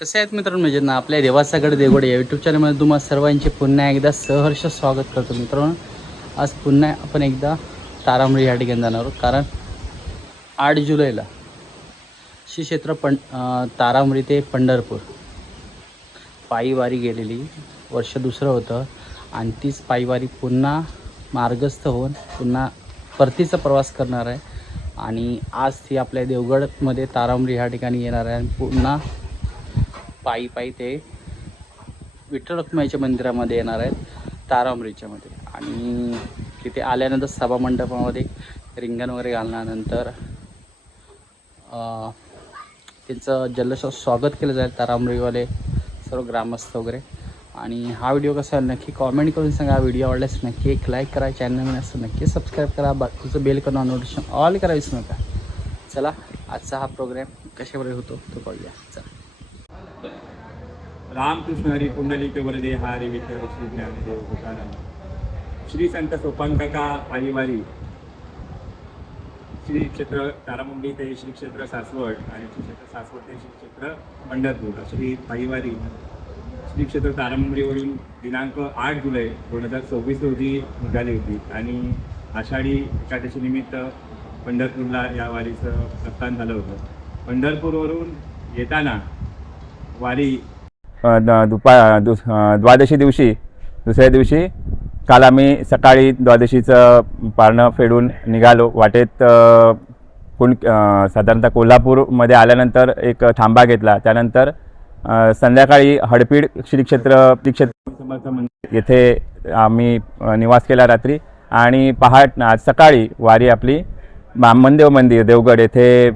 कसे आहेत मित्रांनो, म्हणजे ना आपल्या देवाचा गड देवगड या यूट्यूब चॅनलमध्ये तुम्हाला सर्वांचे पुन्हा एकदा सहर्ष स्वागत करतो. मित्रांनो, आज पुन्हा आपण एकदा तारामळी या ठिकाणी जाणार आहोत. कारण 8 जुलैला श्री क्षेत्र तारामळी ते पंढरपूर पायी वारी गेलेली, वर्ष दुसरं होतं आणि तीच पायी वारी पुन्हा मार्गस्थ होऊन पुन्हा परतीचा प्रवास करणार आहे. आणि आज ती आपल्या देवगडमध्ये तारामळी ह्या ठिकाणी येणार आहे आणि पुन्हा पायी पायी ते विठ्ठल रखुमाईच्या मंदिरामध्ये येणार आहेत तारामळीच्या मध्ये. आणि तिथे आल्यानंतर सभामंडपामध्ये रिंगण वगैरे घालल्यानंतर त्यांचं जल्लोषात स्वागत केलं जाईल तारामळीवाले सर्व ग्रामस्थ वगैरे. आणि हा व्हिडिओ कसा आहे नक्की कॉमेंट करून सांगा. व्हिडिओ आवडल्यास नक्की एक लाईक करा, चॅनल असं नक्की सबस्क्राईब करा, बाकीचं बेल करून नोटिफिकेशन ऑल करा विसरू नका. चला आजचा हा प्रोग्राम कशावर होतो तो पाहूया. चला. रामकृष्ण हरी पुंडलिक वरदे हरी विठ्ठल श्री ज्ञानदेव तुकाराम. श्री संत सोपानकाका पायीवारी श्री क्षेत्र तारामुंडी ते श्री क्षेत्र सासवड आणि श्री क्षेत्र सासवड ते श्री क्षेत्र पंढरपूर अशी पायीवारी श्री क्षेत्र तारामुंडीवरून दिनांक 8 जुलै 2024 रोजी निघाली होती. आणि आषाढी एकादशी निमित्त पंढरपूरला या वारीचं प्रस्थान झालं होतं. पंढरपूरवरून येताना वारी द्वादशी दिवशी दुसऱ्या दिवशी काल आम्ही सकाळी द्वादशीचं पारणं फेडून निघालो. वाटेत साधारणतः कोल्हापूरमध्ये आल्यानंतर एक थांबा घेतला. त्यानंतर संध्याकाळी हडपीड श्री क्षेत्र येथे आम्ही निवास केला रात्री. आणि आज सकाळी वारी आपली मामदेव मंदिर देवगड येथे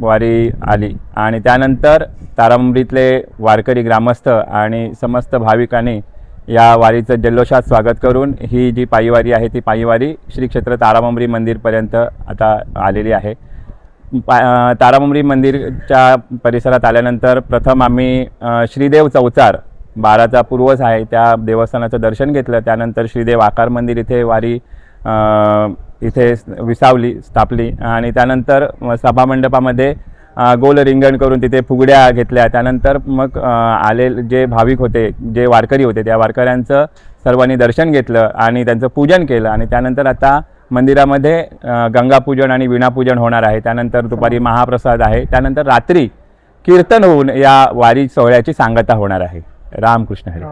वारी आली. आणि त्यानंतर तारामळीतले वारकरी ग्रामस्थ आणि समस्त भाविकांनी या वारीचं जल्लोषात स्वागत करून ही जी पायीवारी आहे ती पायीवारी श्री क्षेत्र तारामळी मंदिरपर्यंत आता आलेली आहे. तारामळी मंदिरच्या परिसरात आल्यानंतर प्रथम आम्ही श्रीदेव चौचार 12चा पूर्वज आहे त्या देवस्थानाचं दर्शन घेतलं. त्यानंतर श्रीदेव आकार मंदिर इथे वारी इथे स्थापली. आणि त्यानंतर सभामंडपामध्ये गोल रिंगण करून तिथे फुगड्या घेतल्या. त्यानंतर मग जे भाविक होते, जे वारकरी होते, त्या वारकऱ्यांचं सर्वांनी दर्शन घेतलं आणि त्यांचं पूजन केलं. आणि त्यानंतर आता मंदिरामध्ये गंगापूजन आणि विणापूजन होणार आहे. त्यानंतर दुपारी महाप्रसाद आहे. त्यानंतर रात्री कीर्तन होऊन या वारी सोहळ्याची सांगता होणार आहे. रामकृष्ण हरी.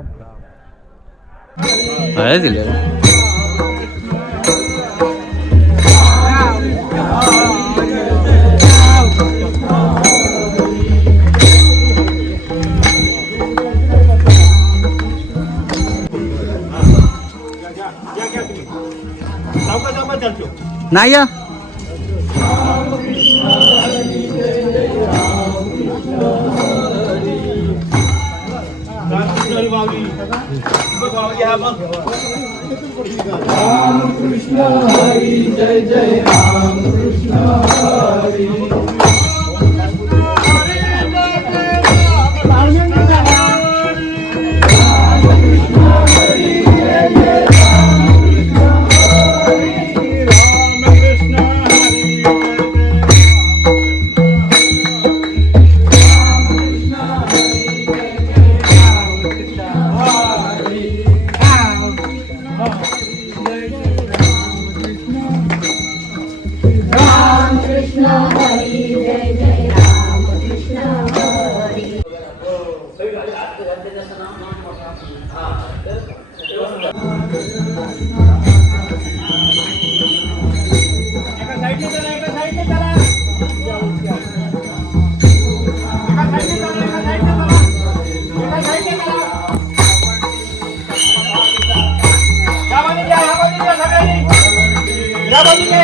नाही या रामकृष्ण हरी जय जय रामकृष्ण हरी.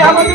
चप्पल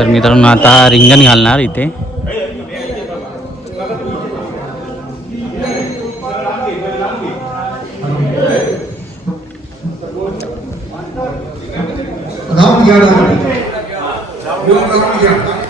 तर मित्रांनो आता रिंगण घालणार इथे. राम घ्या राम घ्या.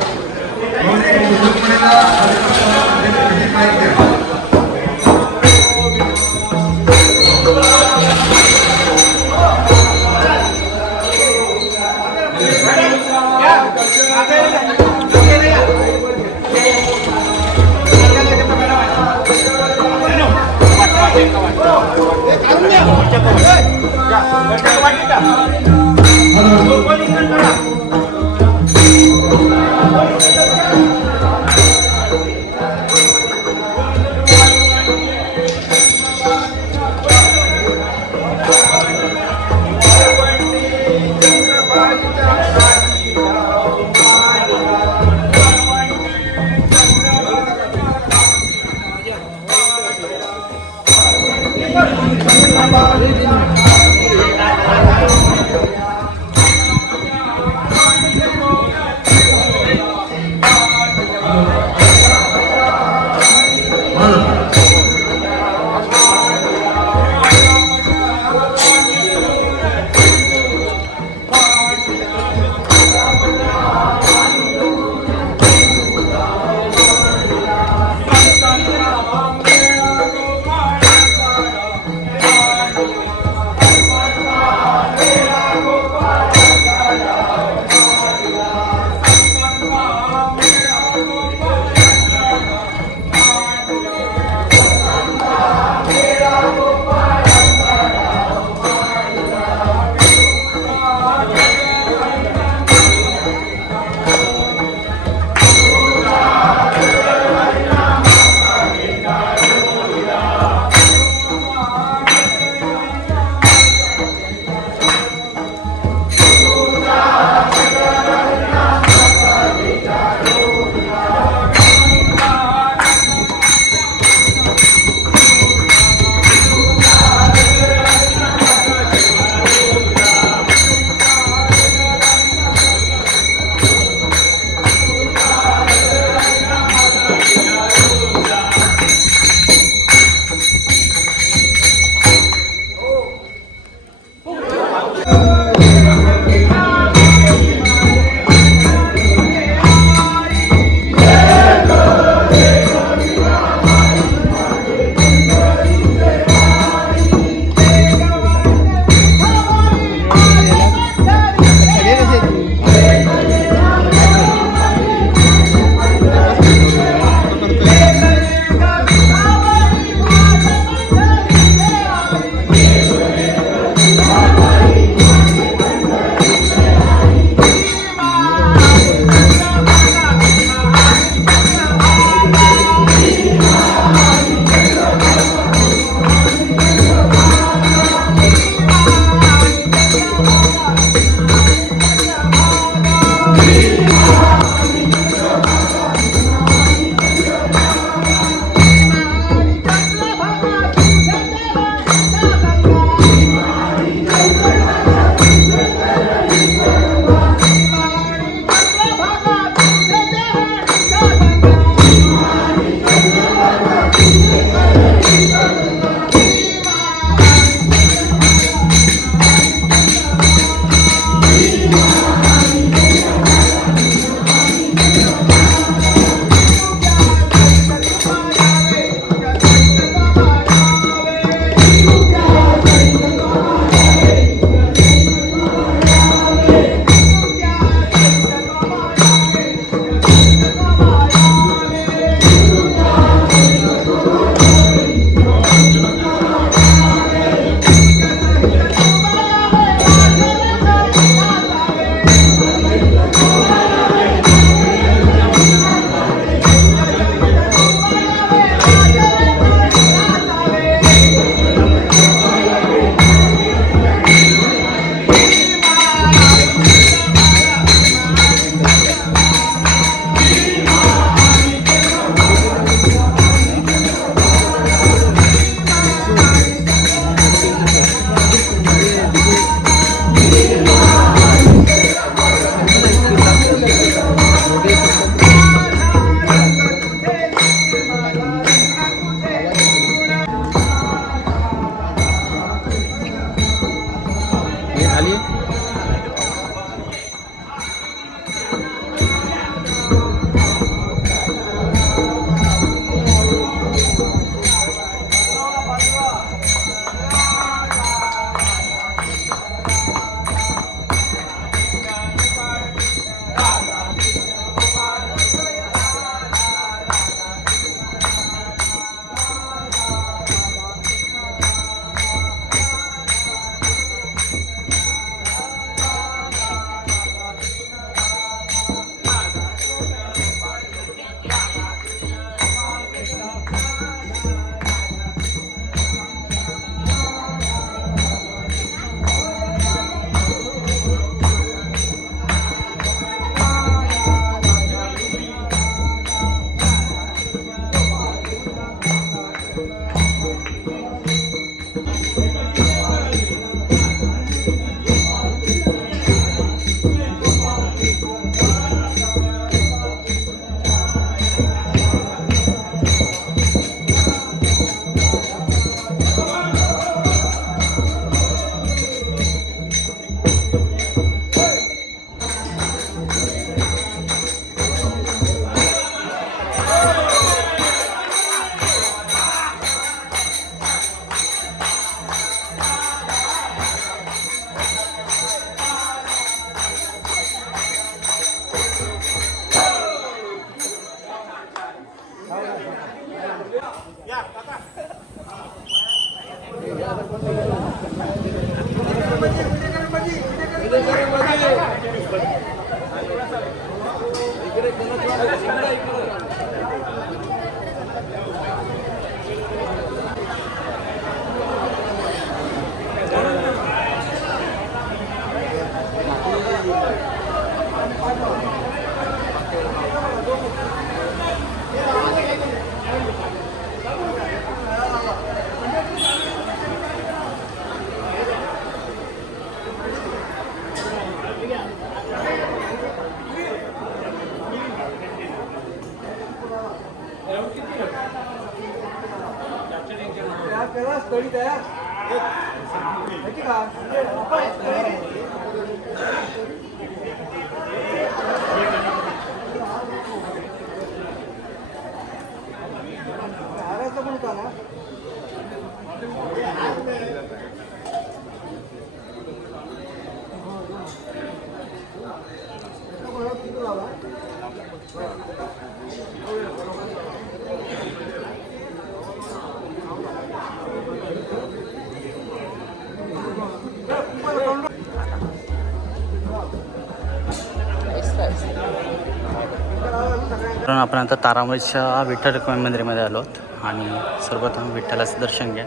आपण आता तारामळीच्या विठ्ठल रखुमाई मंदिरामध्ये आलो आहोत आणि सर्वप्रथम विठ्ठलाचं दर्शन घ्या.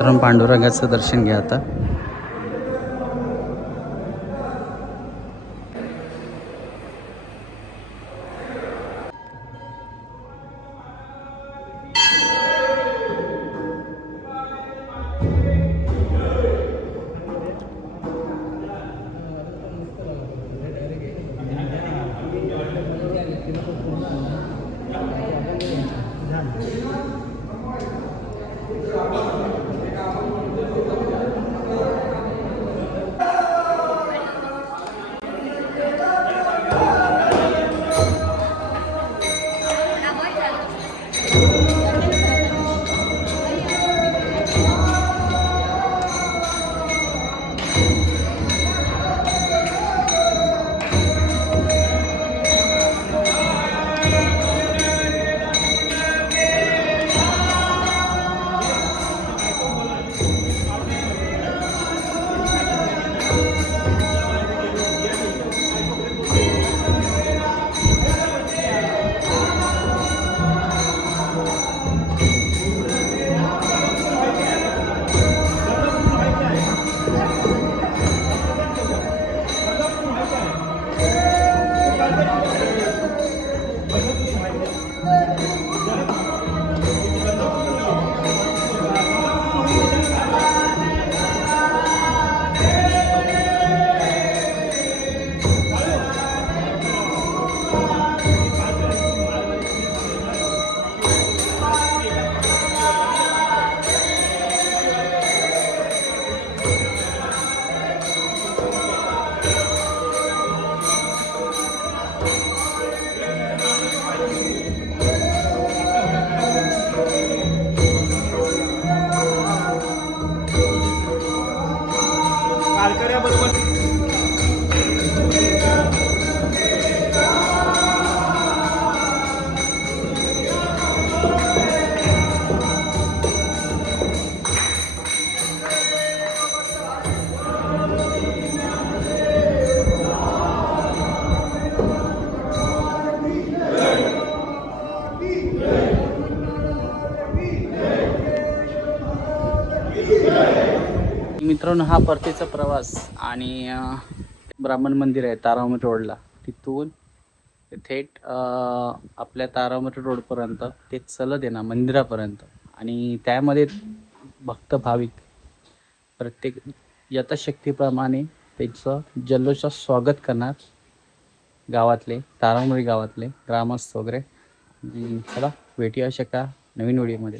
तर पांडुरंगाचं दर्शन घ्या आता. मित्रांनो, हा परतीचा प्रवास आणि ब्राह्मण मंदिर आहे तारामती रोडला, तिथून ते थेट आपल्या तारामती रोडपर्यंत ते चलत आहे ना मंदिरापर्यंत, आणि त्यामध्ये भक्त भाविक प्रत्येक यथाशक्तीप्रमाणे त्यांचं जल्लोषात स्वागत करणार, गावातले तारामती गावातले ग्रामस्थ वगैरे. चला भेटूया अशा नवीन व्हिडिओमध्ये.